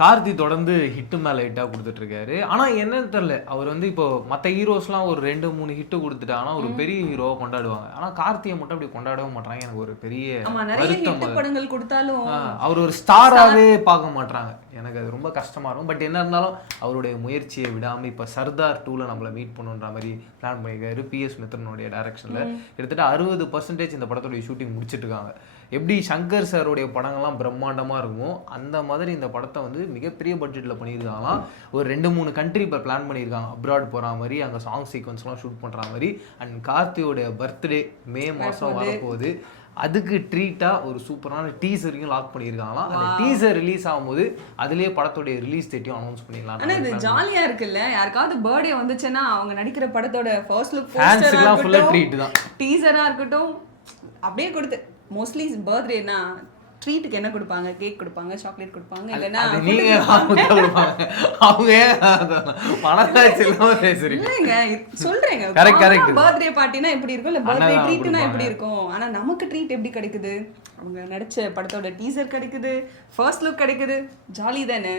கார்த்தி தொடர்ந்து ஹிட்டு மேலே ஹிட்டாக கொடுத்துட்ருக்காரு. ஆனால் என்னன்னு தெரில, அவர் வந்து இப்போ மற்ற ஹீரோஸ்லாம் ஒரு 2-3 ஹிட்டு கொடுத்துட்டாங்கன்னா ஒரு பெரிய ஹீரோவை கொண்டாடுவாங்க. ஆனால் கார்த்தியை மட்டும் அப்படி கொண்டாடவே மாட்டாங்க. எனக்கு ஒரு பெரிய வருத்தம். படங்கள் கொடுத்தாலும் அவர் ஒரு ஸ்டாராகவே பார்க்க மாட்டாங்க. எனக்கு அது ரொம்ப கஷ்டமாக இருக்கும். பட் என்ன இருந்தாலும் அவருடைய முயற்சியை விடாமல் இப்போ சர்தார் 2ல் நம்மளை மீட் பண்ணுன்ற மாதிரி பிளான் பண்ணியிருக்காரு. PS மித்ரனுடைய டைரக்ஷனில் கிட்டத்தட்ட 60% இந்த படத்துடைய ஷூட்டிங் முடிச்சுட்டு இருக்காங்க. எப்படி சங்கர் சாருடைய படங்கள்லாம் பிரம்மாண்டமாக இருக்குமோ அந்த மாதிரி இந்த படத்தை வந்து மிகப்பெரிய பட்ஜெட்டில் பண்ணியிருக்காங்களாம். ஒரு 2-3 கண்ட்ரி இப்போ பிளான் பண்ணியிருக்காங்க. அப்ராட் போகிற மாதிரி, அங்கே சாங் சீக்வன்ஸ்லாம் ஷூட் பண்ணுற மாதிரி. அண்ட் கார்த்தியோடைய பர்த்டே மே மாதம் வரப்போகுது. அதுக்கு ட்ரீட்டாக ஒரு சூப்பரான டீசரையும் லாக் பண்ணியிருக்காங்களாம். அந்த டீசர் ரிலீஸ் ஆகும்போது அதுலேயே படத்தோடைய ரிலீஸ் டேட்டையும் அனௌன்ஸ் பண்ணிடலாம். ஆனால் இது ஜாலியாக இருக்குல்ல, யாருக்காவது பர்த்டே வந்துச்சுன்னா அவங்க நடிக்கிற படத்தோட ஃபர்ஸ்ட் லுக் ஃபேன்ஸுக்குலாம் ஃபுல்லாக ட்ரீட் தான். டீசராக இருக்கட்டும் அப்படியே கொடுத்து மோஸ்ட்லி பர்த்டேனா ட்ரீட்டுக்கு என்ன கொடுப்பாங்க? கேக் கொடுப்பாங்க, சாக்லேட் கொடுப்பாங்க, இல்லைன்னா சொல்றேங்க பர்த்டே பார்ட்டினா எப்படி இருக்கும், இல்லை பர்த்டே ட்ரீட்னா எப்படி இருக்கும். ஆனா நமக்கு ட்ரீட் எப்படி கிடைக்குது? அவங்க நடிச்ச படத்தோட டீசர் கிடைக்குது, ஃபர்ஸ்ட் லுக் கிடைக்குது, ஜாலி தானே.